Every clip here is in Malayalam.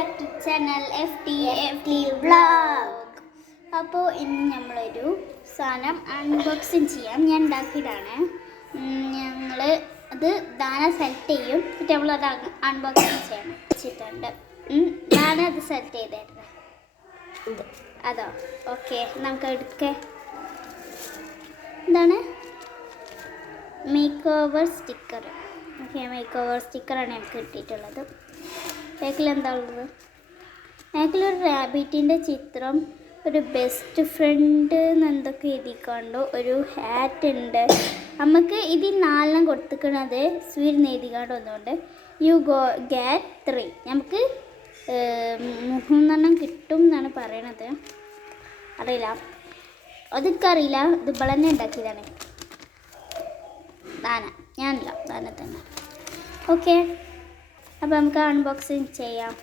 Back to channel FT vlog. അപ്പോൾ ഇന്ന് നമ്മളൊരു സാധനം അൺബോക്സിങ് ചെയ്യാം. ഞാൻ ഉണ്ടാക്കിയതാണ്. ഞങ്ങൾ അത് ദാന സെലക്ട് ചെയ്യും, എന്നിട്ട് നമ്മളത് അൺബോക്സിങ് ചെയ്യണം വെച്ചിട്ടുണ്ട്. ദാന അത് സെലക്ട് ചെയ്തായിരുന്നു. അതോ ഓക്കെ, നമുക്ക് എടുക്കേ. എന്താണ് makeover sticker. Okay, makeover സ്റ്റിക്കറാണ് നമുക്ക് കിട്ടിയിട്ടുള്ളത്. ബാക്കിൽ എന്താ ഉള്ളത്? ബാക്കിലൊരു റാബിറ്റിൻ്റെ ചിത്രം, ഒരു ബെസ്റ്റ് ഫ്രണ്ട് എന്തൊക്കെ എഴുതിക്കാണ്ടോ, ഒരു ഹാറ്റ് ഉണ്ട്. നമുക്ക് ഇതിൽ 4 കൊടുത്തിക്കണത് സ്വീറ്റ് എഴുതിക്കാണ്ട് ഒന്നുകൊണ്ട് യു ഗെറ്റ് 3. നമുക്ക് 3 കിട്ടും എന്നാണ് പറയണത്. അറിയില്ല, അതൊക്കെ അറിയില്ല. ഇത് ഇവളെന്നെ ഉണ്ടാക്കിയതാണ് ദാന, ഞാനല്ല, ദാന തന്നെ. ഓക്കെ, അപ്പോൾ നമുക്ക് അൺബോക്സിങ് ചെയ്യാം.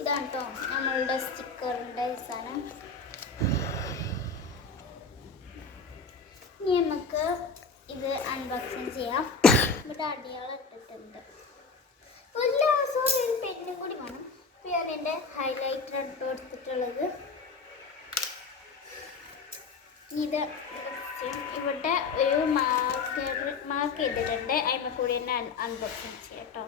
ഇതാണ് കേട്ടോ നമ്മളുടെ സ്റ്റിക്കറിൻ്റെ സാധനം. ഇനി നമുക്ക് ഇത് അൺബോക്സിങ് ചെയ്യാം. ഇവിടെ അടിയാളം ഇട്ടിട്ടുണ്ട്. സോറി, ഒരു പെന്നും കൂടി വേണം. ഇപ്പോൾ ഞാൻ എൻ്റെ ഹൈലൈറ്റർ ഇട്ട് എടുത്തിട്ടുള്ളത്. ഇത് ഇവിടെ ഒരു മാർക്ക് ചെയ്തിട്ടുണ്ട്. അതിന് കൂടി തന്നെ അൺബോക്സിങ് ചെയ്യാം കേട്ടോ.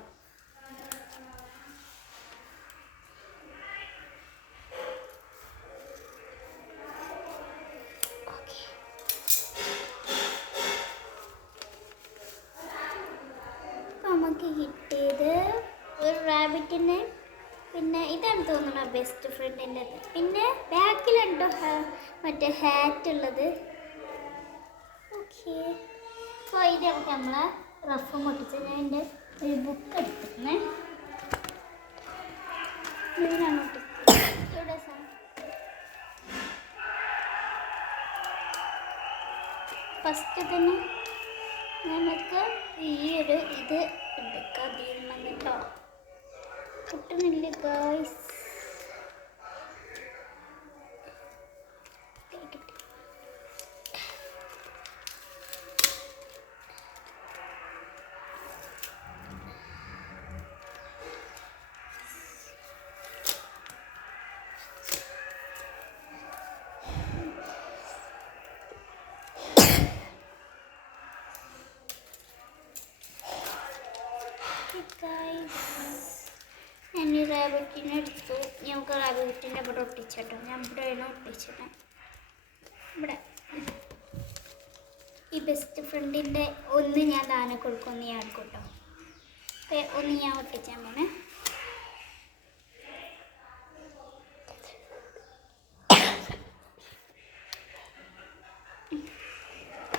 നമുക്ക് കിട്ടിയത് ഒരു റാബിറ്റിന്, പിന്നെ ഇതാണ് തോന്നുന്നത് ബെസ്റ്റ് ഫ്രണ്ടിൻ്റെ. പിന്നെ ബാക്കിലുണ്ടോ മറ്റേ ഹാറ്റ് ഉള്ളത്. ഓക്കെ, അപ്പോൾ ഇത് നമുക്ക് നമ്മളെ റഫ് പൊട്ടിച്ച് ഞാൻ എൻ്റെ ഒരു ബുക്ക് എടുത്തിരുന്നേ. ഇതിനാണ് ഇവിടെ ഫസ്റ്റ് തന്നെ നമുക്ക് ഈ ഒരു ഇത് എടുക്കാം. തീരുമാനിട്ടോ കിട്ടുന്നില്ല ഗായ്സ്. ഞാൻ ഈ റാബിറ്റിനെ എടുത്തു. നമുക്ക് റാബിറ്റിൻ്റെ ഇവിടെ ഒട്ടിച്ചിട്ടോ. ഞാൻ ഇവിടെയാണ് ഒട്ടിച്ചത്. ഇവിടെ ഈ ബെസ്റ്റ് ഫ്രണ്ടിൻ്റെ ഒന്ന് ഞാൻ ദാനം കൊടുക്കും, ഒന്ന് ഞാൻ എടുക്കും കേട്ടോ. അപ്പോൾ ഒന്ന് ഞാൻ ഒട്ടിച്ചാൽ പോണേ.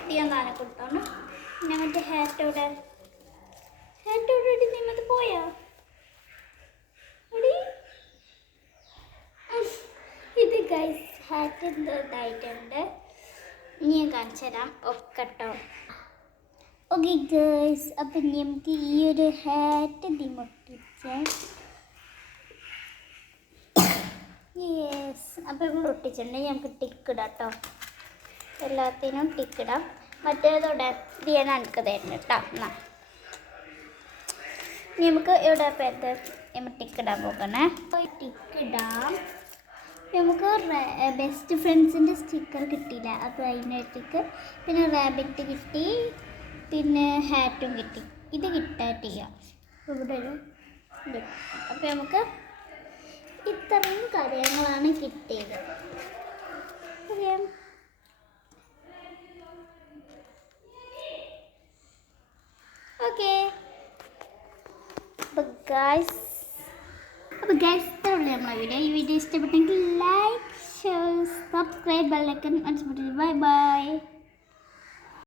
ഇത് ഞാൻ ദാനം കൊടുത്താണ്. പിന്നെ മറ്റേ ഹാറ്റോടെ നിന്നത് പോയാ ഇത് ഗൈസ് ഹാറ്റ് എന്തായിട്ടുണ്ട്. ഇനി ഞാൻ കാണിച്ചു തരാം ഒക്കെട്ടോ. ഓക്കെ ഗൈസ്, അപ്പം നമുക്ക് ഈ ഒരു ഹാറ്റ് ഒട്ടിച്ച് യെസ്. അപ്പം ഇവിടെ ഒട്ടിച്ചിട്ടുണ്ടെങ്കിൽ നമുക്ക് ടിക്ക് ഇടാം കേട്ടോ. എല്ലാത്തിനും ടിക്ക് ഇടാം. മറ്റേതോടെ ഇത് ഞാൻ എനിക്ക് തരുന്നു കേട്ടോ. എന്നാൽ നമുക്ക് ഇവിടെ പേര് നമ്മൾ ടിക്ക് ഇടാൻ പോകണേ. ടിക്ക് ഇടാം. നമുക്ക് ബെസ്റ്റ് ഫ്രണ്ട്സിൻ്റെ സ്റ്റിക്കർ കിട്ടിയില്ല, അപ്പോൾ അതിൻ്റെ ടിക്ക്. പിന്നെ റാബിറ്റ് കിട്ടി, പിന്നെ ഹാറ്റും കിട്ടി. ഇത് കിട്ടാട്ടില്ല ഇവിടെ ഒരു ഇത്. അപ്പോൾ നമുക്ക് ഇത്രയും കാര്യങ്ങളാണ് കിട്ടിയത്. ഓക്കെ, അപ്പോൾ ഗൈസ് ഇത്രയുള്ള നമ്മളെ വീഡിയോ. ഈ വീഡിയോ ഇഷ്ടപ്പെട്ടെങ്കിൽ like, share, subscribe, bell icon അടിച്ചു. Bye by.